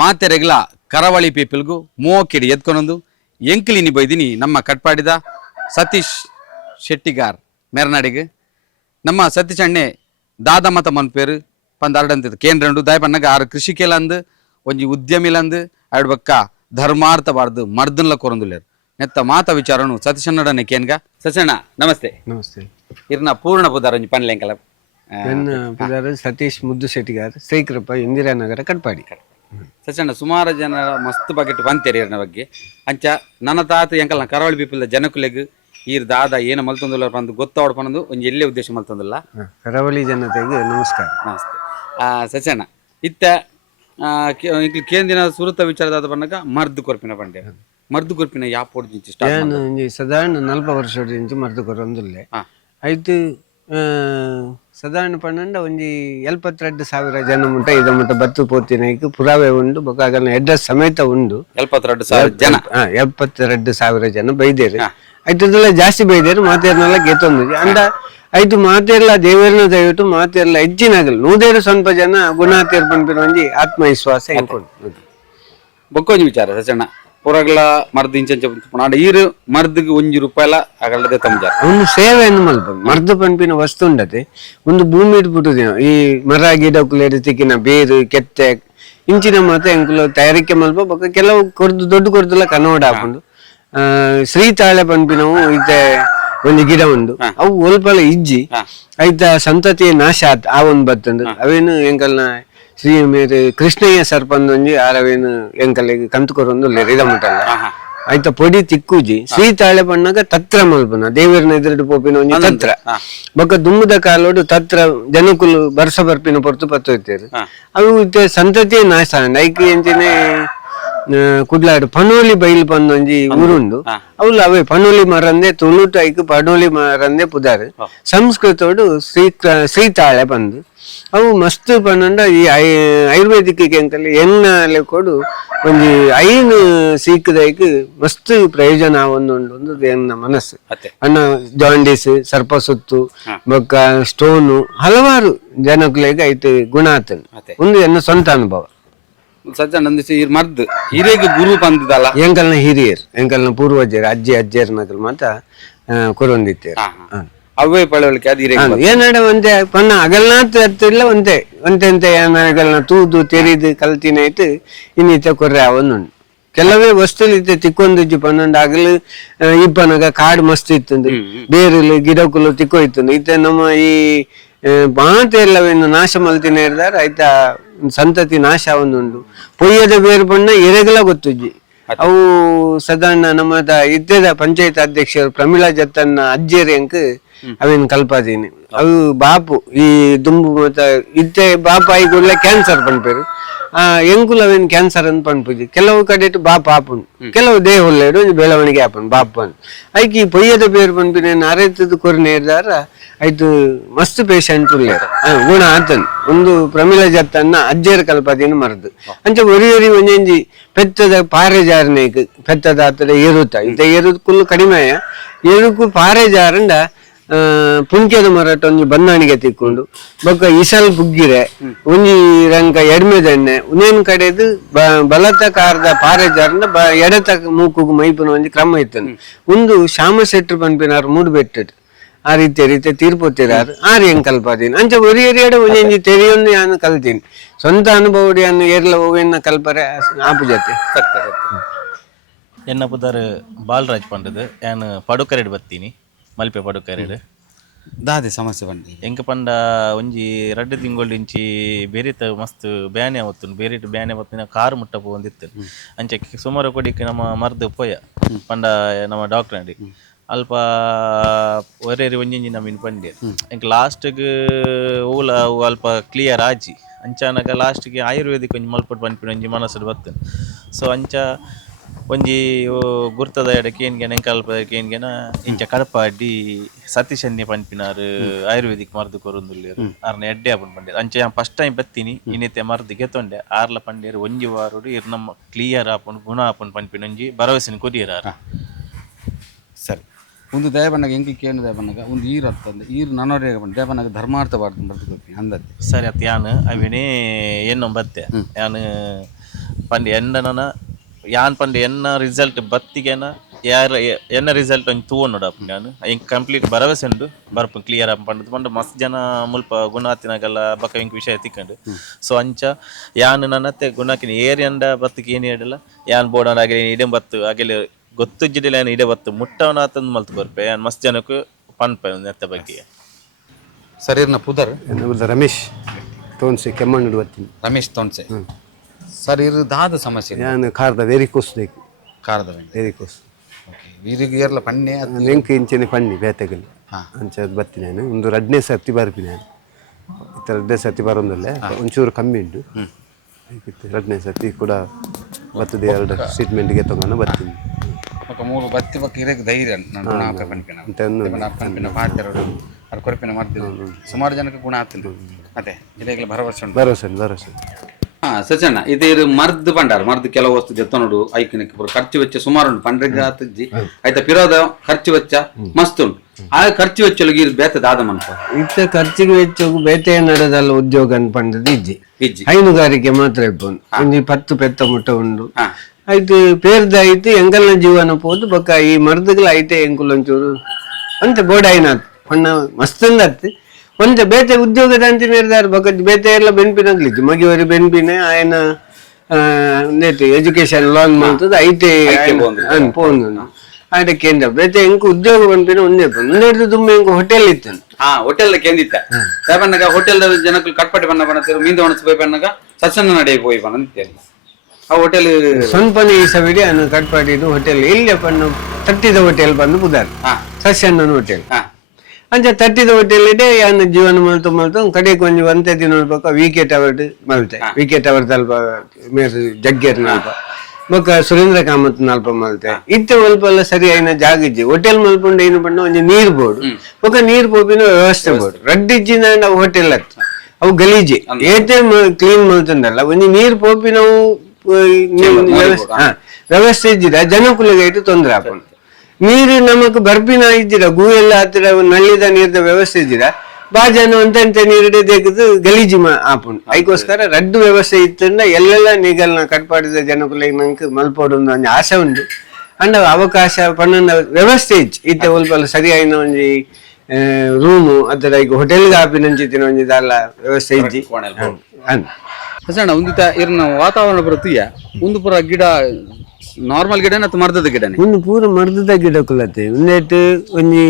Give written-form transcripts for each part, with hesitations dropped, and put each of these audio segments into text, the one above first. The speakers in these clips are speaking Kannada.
ಮಾತೆರೆಗ್ಲ ಕರಾವಳಿ ಪೀಪಲ್ಗೂ ಮೋಕಿಡಿ ಎತ್ಕೊಂಡೊಂದು ಎಂಕ್ಲಿನಿ ಬೈದಿನಿ ನಮ್ಮ ಕಟ್ಪಾಡಿದ ಸತೀಶ್ ಶೆಟ್ಟಿಗಾರ್ ಮೆರನಾಡಿಗೆ ನಮ್ಮ ಸತೀಶ್ ಅಣ್ಣೆ ದಾದಮತ ಮನ್ಪೇರು ಪಂದಾರ್ಡಂತ ಕೇಂದ್ರಂಡು ದಾಯಪನ್ನಗ ಆರು ಕೃಷಿಕೆಲಂದು ಒಂಜಿ ಉದ್ಯಮಿಲಂದು ಆಡ್ಬಕ್ಕ ಧರ್ಮಾರ್ಥಬಾರ್ದು ಮರ್ದನ್ಲ ಕೊರಂದುಲೇರು ನೆತ್ತ ಮಾತ ವಿಚಾರನು ಸತೀಶ್ ಅಣ್ಣಡನೆ ಕೇನ್ಗ ಸತೀಶಣ್ಣ ನಮಸ್ತೆ. ನಮಸ್ತೆ. ಇರ್ನ ಪೂರ್ಣ ಪುದಾರ ಒಂಜಿ ಪನ್ಲೆಂಕಲ ನನ್ನ ಪುದಾರ ಸತೀಶ್ ಮುದ್ದು ಶೆಟ್ಟಿಗಾರ್ ಸೈಕ್ರಪ್ಪ ಇಂದಿರಾನಗರ ಕಟ್ಪಾಡಿ. ಸಚಣ್ಣ ಸುಮಾರು ಜನ ಮಸ್ತ್ ಬಗೆಟ್ ಬಂತೇರಿ ಇರ್ನ ಬಗ್ಗೆ ಅಂಚ ನನ್ನ ತಾತ ಎಂಕಲ್ನ ಕರಾವಳಿ ಪೀಪಲ್ ಜನಕುಲೆಗ್ ಈರ್ ದಾದ ಏನ ಮಲ್ತೊಂದುಲ್ಲ ಬಂದು ಗೊತ್ತಾವಡ್ ಪನ್ನದು ಒಂಜಿ ಎಲ್ಲೇ ಉದ್ದೇಶ ಮಲ್ತೊಂದುಲ್ಲ. ಕರಾವಳಿ ಜನತೆಗೆ ನಮಸ್ಕಾರ. ನಮಸ್ತೆ. ಸಚಣ್ಣ ಇತ್ತ ಕೇಂದಿನ ಸುರತ ವಿಚಾರದಾದ ಬನ್ನಗ ಮರ್ದು ಕೊರ್ಪಿನ ಬಂಡೆ ಮರ್ದು ಕೊರ್ಪಿನ ಯಾಪೋಡ್ ನಾನು ಸಾಧಾರಣ 40 ವರ್ಷ ಮರ್ದು ಕೊರೊಂದುಲ್ಲೆ ಐತು ಸಾಧಾರಣ ಪನ್ನಂಡ ಒಂಜಿ 72,000 ಜನ ಮುಟ್ಟ ಇದ ಮುಟ್ಟ ಬತ್ತು ಪೋತಿನೈಕ್ ಪುರಾವೆ ಉಂಡು ಬೊಕ ಅಡ್ರೆಸ್ ಸಮೇತ ಉಂಡು. 72,000 ಜನ 72,000 ಜನ ಬೈದೇರು ಐತದೆಲ್ಲ ಜಾಸ್ತಿ ಬೈದೇರು ಮಾತೇರ್ನೆಲ್ಲ ಗೆತ್ತೊಂದು ಅಂದ ಐತು ಮಾತೆರ್ಲ ದೇವರನ್ನ ದಯವಿಟ್ಟು ಮಾತೆರ್ಲ ಹೆಚ್ಚಿನಾಗಲ್ಲ ನೂದೇರು ಸ್ವಲ್ಪ ಜನ ಗುಣ ತೀರ್ಪಂಪಿನ ಒಂಜಿ ಆತ್ಮವಿಶ್ವಾಸ ಎಂಕೊಂಡು ಬೊಕ್ಕೊಂಜಿ ವಿಚಾರ ಸಚಣ್ಣ ಪುರಗ್ಲ ಮರ್ದು ಇಂಚಂಚ ಪುನಾಡ ಈರು ಮರ್ದಿಗೆ ₹1 ಆಗಲ್ಲದೆ ತಮ್ಮಜಾರ ಒಂದು ಸೇವೆಯನ್ನು ಮಲ್ಪ ಮರ್ದು ಪಂಪಿನ ವಸ್ತು ಉಂಡತೆ ಒಂದು ಭೂಮಿ ಇಟ್ಬಿಟ್ಟು ಈ ಮರ ಗಿಡಕ್ಕೂ ತಿಕ್ಕಿನ ಬೇರು ಕೆತ್ತೆ ಇಂಚಿನ ಮಾತ ಎಂಕುಲು ತಯಾರಿಕೆ ಮಲ್ಪ ಬೊಕ ಕೆಲವು ಕೊರ್ದು ದೊಡ್ಡ ಕೊರ್ದೆಲ್ಲ ಕನ್ನಡ ಹಾಕೊಂಡು ಶ್ರೀತಾಳೆ ಪಂಪಿನವು ಈತೆ ಒಂದು ಗಿಡ ಉಂಡು ಅವು ಒಲ್ಪಲ ಇಜ್ಜಿ ಐತ ಸಂತತಿಯ ನಾಶ ಆತ್ ಆ ಒಂದು ಬತ್ತಂದು ಅವೇನು ಎಂಕಲ್ನ ಶ್ರೀ ಮೇರೆ ಕೃಷ್ಣಯ್ಯ ಸರ್ಪಂದೊಂಜಿ ಆರವೇನು ಎಂಕಲ್ಲಿಗೆ ಕಂತು ಕೊರೊಂದು ಇದ ಮುಟ್ಟಲ್ಲ ಆಯ್ತ ಪೊಡಿ ತಿಕ್ಕುಜಿ ಶ್ರೀತಾಳೆ ಪಣ್ಣಗ ತತ್ರ ಮಲ್ಪನ ದೇವರನ್ನ ಎದುರು ಪೋಪಿನ ಒಂಜಿ ತತ್ರ ಬೊಕ್ಕ ದುಮ್ಮದ ಕಾಲೋಡು ತತ್ರ ಜನಕುಲು ಬರ್ಸ ಬರ್ಪಿನ ಪೊರ್ತು ಪತ್ತೋಯ್ತೇರು ಅವು ಇತ್ತೆ ಸಂತತಿಯ ನಾಶ ಐಕ್ ಎಂಚಿನ ಕುಡ್ಲಾಡು ಪನೋಲಿ ಬೈಲ್ ಪಂದೊಂಜಿ ಊರುಂಡು ಅವ್ಲು ಅವೇ ಪನೋಲಿ ಮರಂದೆ ತುಳುಟು ಐಕ್ ಪನೋಲಿ ಮರಂದೆ ಪುದಾರು ಸಂಸ್ಕೃತೋಡು ಶ್ರೀತಾಳೆ ಪಂದು ಅವು ಮಸ್ತ್ ಪನ್ನಂಡ ಈ ಆಯುರ್ವೇದಿಕ್ ಎಂಕಲ್ಲಿ ಎಣ್ಣೆ ಕೊಡು ಒಂಜಿ ಐನು ಸೀಕದೈಕ್ ಮಸ್ತ್ ಪ್ರಯೋಜನ ಆವೊಂದುಂಡು ಎನ್ನ ಮನಸ್ಸು ಅಣ್ಣ ಜಾಂಡೀಸ್ ಸರ್ಪಸುತ್ತು ಬೊಕ್ಕ ಸ್ಟೋನು ಹಲವಾರು ಜನಕ್ಲೆಗ್ ಐತೆ ಗುಣ ಆತನು ಒಂದು ಎನ್ನ ಸ್ವಂತ ಅನುಭವ. ಸಜ್ಜನ ಮರ್ದು ಹಿರಿಯಗೆ ಗುರು ಬಂದಿದ್ದಲ್ಲ ಎಂಕಲ್ನ ಹಿರಿಯರು ಎಂಕಲ್ನ ಪೂರ್ವಜರು ಅಜ್ಜರ್ನಕಲ್ ಮಾತ ಕೊರೊಂದಿತ್ತೇರು ಅವೇ ಪಳವಳಿಕೆ ಅದು ಏನಾಡ ಒಂದೇ ಪನ್ನ ಅಗಲ್ನಾತ್ ಅತ್ತಿಲ್ಲ ಒಂದೇ ಒಂತೆಂತೆ ಏನಾಗಲ್ನ ತೂದು ತೆರಿದು ಕಲ್ತಿನಾಯ್ತು ಇನ್ನಿತ ಕೊರ್ರೆ ಅವನ್ನುಂಡು ಕೆಲವೇ ವಸ್ತುಲು ಇತ್ತೆ ತಿಕ್ಕೊಂದಿಜ್ಜು ಪನ್ನೊಂದು ಆಗಲು ಇಪ್ಪನಗ ಕಾಡು ಮಸ್ತ್ ಇತ್ತಂದು ಬೇರುಲು ಗಿಡಕುಲು ತಿಕ್ಕೋಯ್ತಂದು ಇತ್ತೆ ನಮ್ಮ ಈ ಮಾತೆ ಎಲ್ಲವೇನು ನಾಶ ಮಲ್ತಿನ ಇರ್ದಾರ ಆಯ್ತಾ ಸಂತತಿ ನಾಶ ಅವೊಂದುಂಡು ಪೊಯ್ಯದ ಬೇರು ಬಣ್ಣ ಎರೆಗಲ ಗೊತ್ತುಜ್ಜಿ ಅವು ಸಾಧಾರಣ ನಮ್ಮ ಇದ್ದದ ಪಂಚಾಯತ್ ಅಧ್ಯಕ್ಷರು ಪ್ರಮೀಳಾ ಜತ್ತನ್ನ ಅಜ್ಜೇರಿ ಅಂಕ್ ಅವೇನು ಕಲ್ಪಾದೀನಿ ಅವು ಬಾಪು ಈ ದುಂಬು ಮತ್ತ ಇತ್ತೆ ಬಾಪ ಆಯ್ಕೊಳ್ಳೆ ಕ್ಯಾನ್ಸರ್ ಪಂಪೇರು ಎಂಕುಲ್ ಅವೇನು ಕ್ಯಾನ್ಸರ್ ಅಂತ ಪಂಪುಜಿ ಕೆಲವು ಕಡೆ ಬಾಪ ಆಪುಂಡು ಕೆಲವು ದೇಹ ಹೊಲ್ಲೇಡು ಬೆಳವಣಿಗೆ ಆಪುಂಡು ಬಾಪ ಅಂತ ಐಕಿ ಪೊಯ್ಯದ ಬೇರು ಪಂಪಿನ ಅರೆತದ ಕೊರನೆ ಇರ್ದಾರ ಆಯ್ತು ಮಸ್ತ್ ಪೇಷಂಟ್ ಉಳ್ಳೇರು ಗುಣ ಆತನ್ ಒಂದು ಪ್ರಮೀಳಾ ಜತ್ತನ್ನ ಅಜ್ಜೇರು ಕಲ್ಪಾದೀನಿ ಮರದು ಅಂಚ ಒರಿ ಒಂಜಿ ಪೆತ್ತದ ಪಾರೆ ಜಾರನೇಕ್ ಪೆತ್ತದ ಆತದ ಏರುತ್ತ ಇಂತ ಏರುದ್ ಕುಲ್ಲು ಕಡಿಮೆಯ ಏರುಕು ಪಾರೆ ಜಾರಂಡ ಪುಂಕ್ಯದ ಮರಾಟ ಒಂಜಿ ಬನ್ನಾಣಿಗೆ ತಿಕ್ಕೊಂಡು ಬೊಕ್ಕ ಇಸಲ್ ಬುಗ್ಗಿರೆ ಒಂಜಿ ರಂಕ ಎಡ್ಮೆದಣ್ಣೆ ಉನೇನ್ ಕಡೆದು ಬಲತ ಕಾರದ ಪಾರೆ ಜಾರಂಡ ಎಡತ ಮೂಕುಗು ಮೈಪುನ ಒಂಜಿ ಕ್ರಮ ಇತ್ತನು ಒಂದು ಶ್ಯಾಮ ಶೆಟ್ರು ಪನ್ಪಿನಾರು ಮೂಡು ಬೆಟ್ಟದು ಆ ರೀತಿ ತೀರ್ಪೊತ್ತಿರಾರು ಆರು ಹೆಂಗ್ ಕಲ್ಪಾದೀನಿ ಅಂಚ ಒರಿ ಎರಿಯಡ ಒಂಜಿ ತೆರಿಯೊಂದು ನಾನು ಕಲ್ತೀನಿ ಸ್ವಂತ ಅನುಭವಡಿ ಅನ್ನು ಏರ್ಲ ಹೋವೆನ್ನ ಕಲ್ಪರೆ ಆಪು ಜೊತೆ ಎನ್ನ ಪುದರ್ ಬಾಲರಾಜ್ ಪಂಡದು ನಾನು ಪಡುಕರೆಡ್ ಬರ್ತೀನಿ ಮಲ್ಪೆ ಪಡುಕರೆಡ್ ದಾದೆ ಸಮಸ್ಯೆ ಬಂದಿ ಎಂಕ ಪಂಡ ಒಂಜಿ 2 ತಿಂಗಳಿಂಚಿ ಬೇರೆತ ಮಸ್ತ್ ಬ್ಯಾನೆ ಆವತ್ತು ಬೇರೆ ಬ್ಯಾನೆ ಆವತ್ತಿನ ಕಾರು ಮುಟ್ಟ ಪೋಂದಿತ್ತು ಅಂಚೆ ಸುಮಾರು ಕೊಡಿಕ್ಕೆ ನಮ್ಮ ಮರ್ದು ಪೋಯ ಪಂಡ ನಮ್ಮ ಡಾಕ್ಟರ್ ಅಂಡಿ ಅಲ್ಪ ಒರೇರಿ ಒಂಜಿ ನಮೀನ್ ಪಂಡೆ ಎಂಕ್ ಲಾಸ್ಟ್ಗೆ ಊಲ ಅಲ್ಪ ಕ್ಲಿಯರ್ ಆಜಿ ಅಂಚಾನಗ ಲಾಸ್ಟ್ಗೆ ಆಯುರ್ವೇದಿಕ್ ಒಂಜಿ ಮಲ್ಪಟ್ಟು ಪನ್ಪಿನ ಒಂಜಿ ಮನಸ್ಸು ಬರ್ತೇನೆ ಸೊ ಅಂಚ ಒಂಜಿ ಗುರ್ತದ ಎಡ ಕೇನ್ಗೆನ ಎಂಕಲ್ಪ ಕೇನ್ಗೆನ ಇಂಚ ಕಡಪಾಡಿ ಸತೀಶ್ ಅನ್ನಿ ಪನ್ಪಿನಾರು ಆಯುರ್ವೇದಿಕ್ ಮರ್ದು ಕೊರೊಂದುಲ್ಲೇರು ಆರ್ನ ಎಡ್ಡೆ ಆಪನ್ ಪಂಡೇರು ಅಂಚೆ ಫಸ್ಟ್ ಟೈಮ್ ಬತ್ತೀನಿ ಇನ್ನಿತ್ತೆ ಮರ್ದು ಗೆತ್ತೊಂಡೆ ಆರ್ಲ ಪಂಡೇರು ಒಂಜಿ ವಾರೋಡು ಇರ್ ನಮ್ಮ ಕ್ಲಿಯರ್ ಆಪನ್ ಗುಣ ಆಪನ್ ಪನ್ಪಿನ ಒಂಜಿ ಭರವಸೆನ ಕೊರಿಯರ ಸರಿ ಒಂದು ದಯಬಣ್ಣಗ ಎಂಕಿ ಕೇನು ದಯಬಣ್ಣಗ ಒಂದು ಈರು ಅರ್ಥಂದು ಈರು ನನ್ನೋರೇಗ ಬಂದು ದಯಬಣ್ಣಗ ಧರ್ಮಾರ್ಥ ಬಾರ್ದು ಬರ್ದು ಅಂದದ್ದು ಸರಿ ಅತ್ ಯಾನು ಅವೇನೇ ಏನು ಬತ್ತೆ ಯಾನು ಪಂಡ ಎನ್ನನ ಯಾನ್ ಪಂಡ ಎನ್ನ ರಿಸಲ್ಟ್ ಬತ್ತಿಗೆನ ಯಾರ ಎನ್ನ ರಿಸಲ್ಟ್ ಒಂದು ತೂವನ್ನೋಡು ಅಪ್ಪ ನಾನು ಹಿಂಗೆ ಕಂಪ್ಲೀಟ್ ಭರವಸೆ ಉಂಡು ಬರ್ಪು ಕ್ಲಿಯರ್ ಅಪ್ಪ ಪಂಡ ಮಸ್ತ್ ಜನ ಮುಲ್ಪ ಗುಣಾತಿನಾಗೆಲ್ಲ ಬಕ್ಕ ಹಿಂಗೆ ವಿಷಯ ತಿಕ್ಕೊಂಡು ಸೊ ಅಂಚ ಯಾನ್ ನನ್ನತ್ತೆ ಗುಣಾಕಿನ ಏರಿಯಂಡ ಬತ್ತಿಗೆ ಏನು ಹೇಳಿಲ್ಲ ಯಾನ್ ಬೋರ್ಡ್ ಹಾಗೆ ಇಡೆ ಬತ್ತು ಹಾಗೆ ಗೊತ್ತಿದ್ದಿಲ್ಲ ಏನು ಇಡೆ ಬತ್ತು ಮುಟ್ಟವನಾತಂದು ಮಲ್ತು ಬರ್ಪೆ ಯಾನ್ ಮಸ್ತ್ ಜನಕ್ಕೂ ಪನ್ಪೆ ನೆತ್ತ ಬಗ್ಗೆ ಸರಿರ್ನ ಪುದರ್ ರಮೇಶ್ ತೋನ್ಸೆ ಕೆಮ್ಮಣ್ಣು ಬರ್ತೀನಿ ರಮೇಶ್ ತೊಣ್ಸೆ ಸರ್ ಇರು ದಾದ ಸಮಸ್ಯೆ ನಾನು ಕಾರದ ವೆರಿಕೋಸ್ ಬೇಕು ಕಾರದ ವೆರಿಕೋಸ್ ಓಕೆ ವೀರಿಗೆ ಏರ್ಲ ಪಣ್ಣೆ ನೆಂಕ್ ಇಂಚಿನ ಪಣ್ಣಿ ಬೇತೆಗಲ್ಲಿ ಅಂಚದು ಬರ್ತೀನಿ ನಾನು ಒಂದು 2ನೇ ಸರ್ತಿ ಬರ್ತೀನಿ ನಾನು ಇತ್ತ 2ನೇ ಸರ್ತಿ ಬರೋದಲ್ಲೇ ಒಂಚೂರು ಕಮ್ಮಿ ಉಂಟು 2ನೇ ಸರ್ತಿ ಕೂಡ ಬರ್ತದೆ 2 ಟ್ರೀಟ್ಮೆಂಟ್ಗೆ ತಗೊಂಡು ಬರ್ತೀನಿ ఒక 3 బత్తి ఒక ఇరకి ధైర్యం ನಾನು ನಾಕ ಪನ್ಪಿನ ಪಾತ್ಯರು ಅದು ಕೊರಪಿನ ಮರ್ದಿದ್ದು ಸುಮಾರು ಜನಕ್ಕೆ ಗುಣ ಆಗ್ತಿದ್ದು ಮತ್ತೆ ಇದಕ್ಕೆ ಭರವಸೆ ಉಂಟು ಭರವಸೆ ಸಚಣ್ಣ ಇದು ಮರ್ದ್ ಪಂಡಾರ ಮರ್ದ್ ಕೆಲವು ವಸ್ತು ಜೊತೆ ನೋಡು ಐಕನಿಕ್ ಖರ್ಚು ವೆಚ್ಚ ಸುಮಾರು ಉಂಟು ಪಂಡ್ರಿಗೆ ಆತಜ್ಜಿ ಆಯ್ತಾ ಪಿರೋದ ಖರ್ಚು ವೆಚ್ಚ ಮಸ್ತ್ ಉಂಟು ಆ ಖರ್ಚು ವೆಚ್ಚಲಿಗೆ ಬೇತೆ ದಾದ ಮನ್ಪ ಇತ್ತ ಖರ್ಚಿಗೆ ವೆಚ್ಚವು ಬೇಟೆ ನಡೆದಲ್ಲ ಉದ್ಯೋಗ ಅನ್ಪಂಡದು ಇಜ್ಜಿ ಹೈನುಗಾರಿಕೆ ಮಾತ್ರ ಇಪ್ಪುಂಡು ಒಂದು 10 ಪೆತ್ತ ಮುಟ್ಟ ಉಂಡು ಆಯ್ತು ಪೇರ್ದ ಆಯ್ತು ಎಂಕಲ್ನ ಜೀವನ ಪೋದು ಬೊಕ್ಕ ಈ ಮರ್ದಗಳು ಐತೆ ಎಂಕುಲೊಂಚೂರು ಅಂತ ಬೋಡಾಯಿನಾತ್ ಪಣ್ಣ ಮಸ್ತಂದತ್ ಒಂದ ಬೇತೆ ಉದ್ಯೋಗದ ಅಂತ ನಿರ್ಧಾರ ಬೊಕ್ಕ ಬೇತೆ ಎಲ್ಲ ಬೆನ್ಪಿನಾಗ್ಲಿದ್ದು ಮಗಿವರಿ ಬೆನ್ಪಿನೇ ಆಯನ ಎಜುಕೇಶನ್ ಲೋನ್ ಮಾಡ್ತದ ಐತೆ ಪೋಂದು ಆಯ್ತ ಕೇಂದ್ರ ಬೇತೆ ಎಂಕು ಉದ್ಯೋಗ ಬೆನ್ಪಿನ ಒಂದೇ ಒಂದೆರಡು ತುಂಬ ಎಂಕು ಹೋಟೆಲ್ ಇತ್ತು ಹೋಟೆಲ್ ಕೇಂದಿತ್ತ ಸಾಬಣ್ಣಗ ಹೋಟೆಲ್ ಜನಕ್ಕೂ ಕಟ್ಪಟ್ಟೆ ಬಣ್ಣ ಬಣ್ಣತಿರು ಮೀಂದ ಒಣಸ್ಬೋಯ್ ಬಣ್ಣಗ ಸತ್ಸಂಗ ನಡೆಯ ಹೋಯ್ ಬಣ್ಣ ಅಂತೀರಿ ಆ ಹೋಟೆಲ್ ಸೊನ್ಪನಿ ಸವಿಡಿ ಅನ್ನು ಕಟ್ಪಾಡಿದ್ದು ಹೋಟೆಲ್ ಇಲ್ಲಿ ಪಣ್ಣು ತಟ್ಟಿದ ಹೋಟೆಲ್ ಬಂದು ಪುದಾರ್ ಸಸ್ಯಣ್ಣನ ಹೋಟೆಲ್ ಅಂಚ ತಟ್ಟಿದ ಹೋಟೆಲ್ ಇದೆ ಯಾನ ಜೀವನ ಮಲ್ತು ಕಡೆಗೆ ಒಂದು ಒಂದೇ ದಿನ ನೋಡ್ಬೇಕು ವಿಕೆಟ್ ಅವರ್ಡ್ ಮಲ್ತೆ ವಿಕೆಟ್ ಅವರ್ ತಲ್ಪ ಮೇರ್ ಜಗ್ಗೇರ್ ನಲ್ಪ ಬೊಕ್ಕ ಸುರೇಂದ್ರ ಕಾಮತ್ ನಲ್ಪ ಮಲ್ತೆ ಇತ್ತೆ ಮಲ್ಪ ಎಲ್ಲ ಸರಿ ಐನ ಜಾಗ ಇಜ್ಜಿ ಹೋಟೆಲ್ ಮಲ್ಪುಂಡು ಏನು ಪಣ್ಣ ಒಂಜಿ ನೀರ್ ಬೋರ್ಡ್ ಬೊಕ್ಕ ನೀರ್ ಪೋಪಿನ ವ್ಯವಸ್ಥೆ ಬೋರ್ಡ್ ರಡ್ಡಿಜ್ಜಿನ ನಾವು ಹೋಟೆಲ್ ಹತ್ತು ಅವು ಗಲೀಜಿ ಏತೆ ಕ್ಲೀನ್ ಮಲ್ತಂದಲ್ಲ ಒಂಜಿ ನೀರ್ ಪೋಪಿನವು ವ್ಯವಸ್ಥೆ ಇದ್ದಿರ ಜನಕುಲಿಗೆ ಇಟ್ಟು ತೊಂದರೆ ಹಾಕೊಂಡು ನೀರು ನಮಕ್ ಬರ್ಪಿನ ಇದ್ದೀರ ಗೂ ಎಲ್ಲ ಹತ್ತಿರ ನಳ್ಳಿದ ನೀರ್ದ ವ್ಯವಸ್ಥೆ ಇದ್ದೀರ ಬಾಜಾನು ಅಂತ ನೀರು ತೆಗೆದು ಗಲೀಜಿ ಆಪುಂಡು ಅದಕ್ಕೋಸ್ಕರ ರಡ್ಡು ವ್ಯವಸ್ಥೆ ಇತ್ತಂದ ಎಲ್ಲೆಲ್ಲ ನೀಗಲ್ನ ಕಟ್ಪಾಡಿದ ಜನಕುಲಿಗೆ ನಂಗೆ ಮಲ್ಪೋಡು ಒಂದು ಆಸೆ ಉಂಟು ಅಂಡ ಅವಕಾಶ ಪಣ್ಣನ ವ್ಯವಸ್ಥೆ ಇತ್ತು ಇತ್ತೆ ಸ್ವಲ್ಪ ಸರಿಯಾಗಿನ ಒಂಜಿ ರೂಮು ಅದರ ಈಗ ಹೋಟೆಲ್ಗೆ ಆಪಿನಂಚಿತ್ತಿನ ಒಂಜಿ ದಾಲ ವ್ಯವಸ್ಥೆ ಇಜ್ಜಿ ಸಣ್ಣ ಒಂದಿತ ಇರ್ನ ವಾತಾವರಣ ಬರುತ್ತೀಯ ಒಂದು ಪುರ ಗಿಡ ನಾರ್ಮಲ್ ಗಿಡ ಅಥವಾ ಮರ್ದದ ಗಿಡನೇ ಒಂದು ಪೂರ ಮರ್ದದ ಗಿಡಕುಲತೆ ಒಂದೇಟು ಒಂಜಿ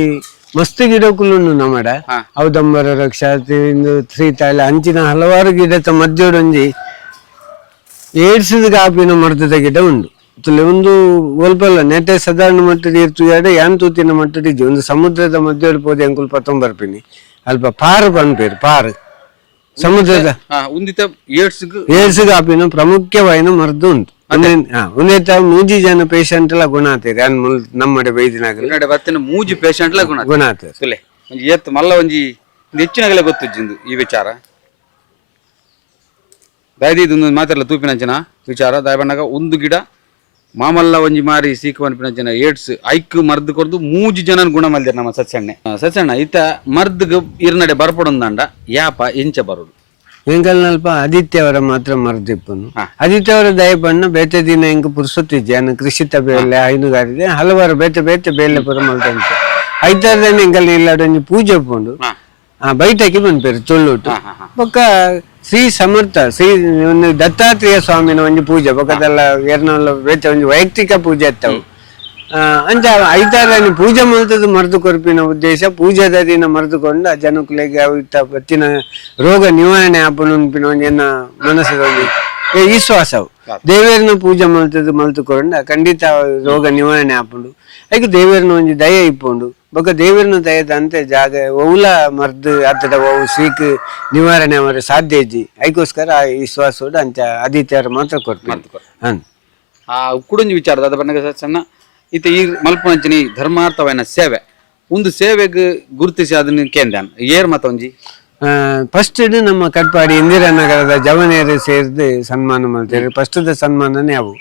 ಮಸ್ತ್ ಗಿಡಕುಲು ನಮ್ಮಡ ಔದಂಬರ ರಕ್ಷಾತಿ ಶ್ರೀತಾಳ ಅಂಚಿನ ಹಲವಾರು ಗಿಡದ ಮಧ್ಯೊಡೊಂಜಿ ಏಡ್ಸಿದ ಕಾಪಿನ ಮರ್ದದ ಗಿಡ ಉಂಡು ಒಂದು ಒಲ್ಪಲ್ಲ ನೆಟ್ಟೆ ಸಾಧಾರಣ ಮಟ್ಟದ ಇರ್ತುಯಾಡ ಯಾನ್ ತೂತಿನ ಮಟ್ಟದ ಒಂದು ಸಮುದ್ರದ ಮಧ್ಯೆ ಪೋದೆ ಅಂಕುಲ್ 19 ಬರ್ಪಿನಿ ಅಲ್ಪ ಪಾರು ಪನ್ಪೇರು ಪಾರು ಸಮುದ್ರದ ಏಡ್ಸ್ ಕಾಪಿನ ಪ್ರಮುಖವಾಯಿನ ಮರ್ದು ಉಂಟು ಒಂದೇತ ಮೂಜಿ ಜನ ಪೇಷಂಟ್ ಎಲ್ಲ ಗುಣ ಆತೀರಿ ಅನ್ ನಮ್ಮಡೆ ಬೈದಿನಾಗಲಿ ಬತ್ತಿನ ಮೂಜಿ ಪೇಷಂಟ್ ಗುಣ ಆತೀರಿ ಎತ್ತು ಮಲ್ಲ ಒಂಜಿ ಹೆಚ್ಚಿನಾಗಲೇ ಗೊತ್ತಿಜ್ಜಿಂದು ಈ ವಿಚಾರ ದಾಯ್ದಿ ಇದೊಂದು ಮಾತೆಲ್ಲ ತೂಪಿನಂಚಿನ ವಿಚಾರ ದಾಯಬಣ್ಣಗ ಒಂದು ಗಿಡ ಮಾಮಲ್ಲ ಒಂಜಿ ಮಾರಿ ಸೀಕು ಅನ್ಪಿನಂಚಿನ ಏಡ್ಸ್ ಐಕ್ ಮರ್ದು ಕೊರ್ದು ಮೂಜಿ ಜನನ್ ಗುಣ ಮಲ್ದಿರ ನಮ್ಮ ಸತ್ಸಣ್ಣ ಇತ್ತ ಮರ್ದ್ಗ್ ಇರ್ನಡೆ ಬರ್ಪಡೊಂದಂಡ ಯಾಪ ಎಂಚ ಬರುದು ಎಂಕಲ್ನಲ್ಪ ಆದಿತ್ಯ ಅವರ ಮಾತ್ರ ಮರ್ದಿಪ್ಪನು ಆದಿತ್ಯ ಅವರ ದಯಪಣ್ಣ ಬೇತೆ ದಿನ ಎಂಕ್ ಪುರ್ಸೊತ್ತಿಜ್ಜೆ ಅನ್ನ ಕೃಷಿತ ಬೇಲೆ ಹೈನುಗಾರಿಕೆ ಹಲವಾರು ಬೇತೆ ಬೇಲೆ ಪುರ ಮಲ್ತಂತ ಐತಾರದನ್ನ ಎಂಕಲ್ ಇಲ್ಲಾಡೊಂಜಿ ಪೂಜೆ ಪೋಂಡು ಬೈಟಕ್ಕೆ ಬಂದ್ಪೇರು ಚೊಲ್ಲುಟ್ಟು ಬೊಕ್ಕ ಶ್ರೀ ಸಮರ್ಥ ಶ್ರೀ ಒಂದು ದತ್ತಾತ್ರೇಯ ಸ್ವಾಮಿನ ಒಂಜಿ ಪೂಜೆ ಬೊಕ್ಕದಲ್ಲ ಎರ್ನಲ್ಲ ಬೇತೆ ಒಂಜಿ ವೈಯಕ್ತಿಕ ಪೂಜೆ ಇತ್ತವು ಅಂಚ ಐತಾರನಿ ಪೂಜೆ ಮಲ್ತದ್ದು ಮರೆದು ಕೊರ್ಪಿನ ಉದ್ದೇಶ ಪೂಜೆದ ದಿನ ಮರೆದುಕೊಂಡು ಆ ಜನಕುಲೆಗೆ ಅವಿತ್ತ ಬತ್ತಿನ ರೋಗ ನಿವಾರಣೆ ಆಪುನಪಿನ ಒಂಜನ್ನ ಮನಸ್ಸದ ವಿಶ್ವಾಸವು ದೇವೇರನ ಪೂಜೆ ಮಲ್ತುಕೊಂಡು ಖಂಡಿತ ರೋಗ ನಿವಾರಣೆ ಆಪುಂಡು ಅದಕ್ಕೆ ದೇವೇರನ ಒಂಜಿ ದಯ ಇಪ್ಪುಂಡು ಬೊಕ್ಕ ದೇವೇರನ ದಯದ ಅಂತೆ ಜಾಗ ಒವುಲ ಮರ್ದು ಅತ್ತದ ಅವು ಸೀಕ್ ನಿವಾರಣೆ ಅವರ ಸಾಧ್ಯ ಇಜ್ಜಿ ಅದಕ್ಕೋಸ್ಕರ ಆ ವಿಶ್ವಾಸ ಅಂಚ ಆದಿತ್ಯರು ಮಾತ್ರ ಕೊಡ್ತಾರೆ ಕುಡಂಜಿ ವಿಚಾರದ ಅದ ಬಣ್ಣಗ ಸಣ್ಣ ಇತ್ತ ಈ ಮಲ್ಪನಂಚಿನ ಧರ್ಮಾರ್ಥವೈನ ಸೇವೆ ಒಂದು ಸೇವೆಗೆ ಗುರುತಿಸಿ ಅದನ್ನ ಕೇಂದ್ರ ಏರ್ ಮತ್ತ ಒಂಜಿ ಫಸ್ಟ್ ನಮ್ಮ ಕಟ್ಪಾಡಿ ಇಂದಿರಾನಗರದ ಜವನೇರು ಸೇರಿದು ಸನ್ಮಾನ ಮಾಡ್ತಾರೆ ಫಸ್ಟದ ಸನ್ಮಾನನೇ ಅವು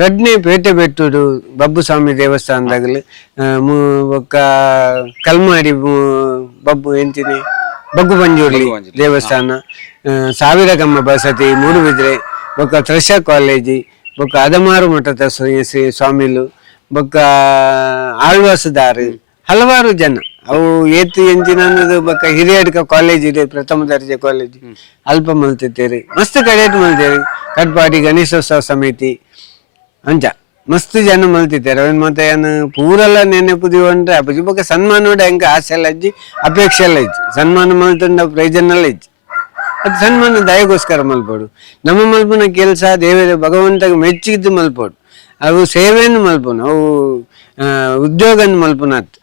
ರಡ್ನೇ ಪೇಟೆ ಬೆಟ್ಟೂರು ಬಬ್ಬುಸ್ವಾಮಿ ದೇವಸ್ಥಾನದಾಗಲಿ ಒಕ್ಕ ಕಲ್ಮಾಡಿ ಬಬ್ಬು ಎಂತಿನಿ ಬಗ್ಗು ಪಂಜುರ್ಲಿ ದೇವಸ್ಥಾನ ಸಾವಿರ ಕಮ್ಮ ಬಸತಿ ಮೂಡುಬಿದ್ರೆ ಬೊಕ್ಕ ತ್ರಷ ಕಾಲೇಜಿ ಬೊಕ್ಕ ಅದಮಾರು ಮಠದ ಸ್ವಾಮಿಲು ಬೊಕ್ಕ ಆಳ್ವಾಸದಾರು ಹಲವಾರು ಜನ ಅವು ಏತು ಎಂಚಿನದು ಬೊಕ್ಕ ಹಿರಿಯಡ್ಕ ಕಾಲೇಜ್ ಇದೆ, ಪ್ರಥಮ ದರ್ಜೆ ಕಾಲೇಜ್ ಅಲ್ಪ ಮಲ್ತಿದ್ದೇರಿ, ಮಸ್ತ್ ಕಡೆಟ್ ಮಲ್ತೇರಿ. ಕಟ್ಪಾಡಿ ಗಣೇಶೋತ್ಸವ ಸಮಿತಿ ಅಂಚ ಮಸ್ತ್ ಜನ ಮಲ್ತಿದ್ದಾರೆ. ಅವನ್ ಮತ್ತೆ ಏನು ಪೂರೆಲ್ಲ ನೆನೆಪುದಿ ಉಂಟ್ರೆ ಅಪ್ಪಜಿ ಬೊಕ್ಕ ಸನ್ಮಾನ ಹೆಂಗೆ ಆಸೆ ಎಲ್ಲ ಇಜ್ಜಿ ಅಪೇಕ್ಷೆ ಎಲ್ಲ ಇಜ್ಜಿ ಸನ್ಮಾನ ಮಲ್ತಂಡ ಪ್ರಯೋಜನ ಇಜ್ಜಿ ಅದು ಸನ್ಮಾನ ದಯಗೋಸ್ಕರ ಮಲ್ಪೋಡು. ನಮ್ಮ ಮಲ್ಪನ ಕೆಲಸ ದೇವರ ಭಗವಂತಗೆ ಮೆಚ್ಚಿದ್ದು ಮಲ್ಪೋಡು. ಅವು ಸೇವೆಯನ್ನು ಮಲ್ಪೋನು, ಅವು ಉದ್ಯೋಗನ ಮಲ್ಪುನತ್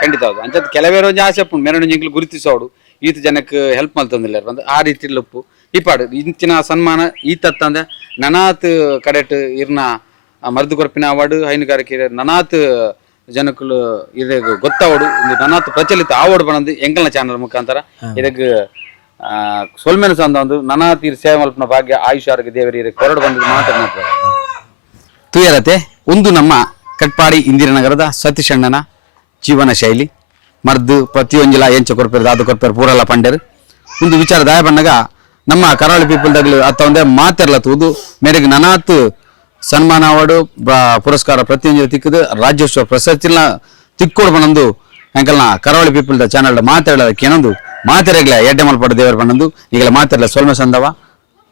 ಖಂಡಿತ ಹೌದು. ಅಂಚದ್ ಕೆಲವೇ ರೋಜು ಆಸೆ ಉಪ್ಪು ಮೆರವಣಿಗೆ ಗುರುತಿಸೋಡು ಈತ ಜನಕ್ಕೆ ಹೆಲ್ಪ್ ಮಲ್ತಂದಿಲ್ಲ ಬಂದು ಆ ರೀತಿ ಉಪ್ಪು ಇಪ್ಪಾಡು ಇಂಚಿನ ಸನ್ಮಾನ ಈತತ್ತಂದೆ ನನಾತ್ ಕಡೆಟ್ ಇರ್ನ ಮರ್ದು ಕೊರಪಿನ ಅವಾರ್ಡ್ ಹೈನುಗಾರಿಕೆ ನನಾತ್ ಜನಕ್ಕಳು ಇದಕ್ಕೆ ಗೊತ್ತಾವಡು ಒಂದು ನನಾತ್ ಪ್ರಚಲಿತ ಅವಾರ್ಡ್ ಬಂದು ಎಂಕಲ್ನ ಚಾನಲ್ ಮುಖಾಂತರ ಇದಕ್ಕೆ ಸೊಲ್ಮೆನು ಸಂದ ಒಂದು ನನಾತ್ ಇರ್ ಸೇವೆ ಮಲ್ಪನ ಭಾಗ್ಯ ಆಯುಷ್ ಆರೋಗ್ಯ ದೇವರಿ ಇದಕ್ಕೆ ಹೊರಡು ಬಂದು ಮಾತಾಡ್ತಾರೆ ತುಯರತೆ ಒಂದು ನಮ್ಮ ಕಟ್ಪಾಡಿ ಇಂದಿರಾನಗರದ ಸತೀಶ್ ಅಣ್ಣನ ಜೀವನ ಶೈಲಿ ಮರ್ದು ಪ್ರತಿಯೊಂಜಿಲ ಎಂಚ ಕೊರ್ಪೇರು ದಾದ ಕೊರ್ಪೇರು ಪೂರಲ್ಲ ಪಂಡೇರು ಒಂದು ವಿಚಾರ ದಾಯ ಬಣ್ಣಗ ನಮ್ಮ ಕರಾವಳಿ ಪೀಪಲ್ದಾಗಲು ಅತ್ತ ಒಂದೇ ಮಾತೆರ್ಲ ತೂದು ಮೇರೆಗೆ ನನಾತ್ ಸನ್ಮಾನ ಅವಾರ್ಡು ಪುರಸ್ಕಾರ ಪ್ರತಿಯೊಂದು ತಿಕ್ಕದು ರಾಜ್ಯೋತ್ಸವ ಪ್ರಶಸ್ತಿನ ತಿಕ್ಕೋಡು ಬನ್ನೊಂದು ಅಂಕಲ್ನ ಕರಾವಳಿ ಪೀಪಲ್ದ ಚಾನಲ್ ಮಾತಾಡೋದಕ್ಕೆ ಏನೊಂದು ಮಾತೆರೆಗ್ಲ ಎಡ್ಡೆ ಮಲ್ಪಡ ದೇವರ ಬನ್ನೊಂದು ಈಗಲ ಮಾತೆರ್ಲ ಸೊಲ್ಮೆ ಸಂದವ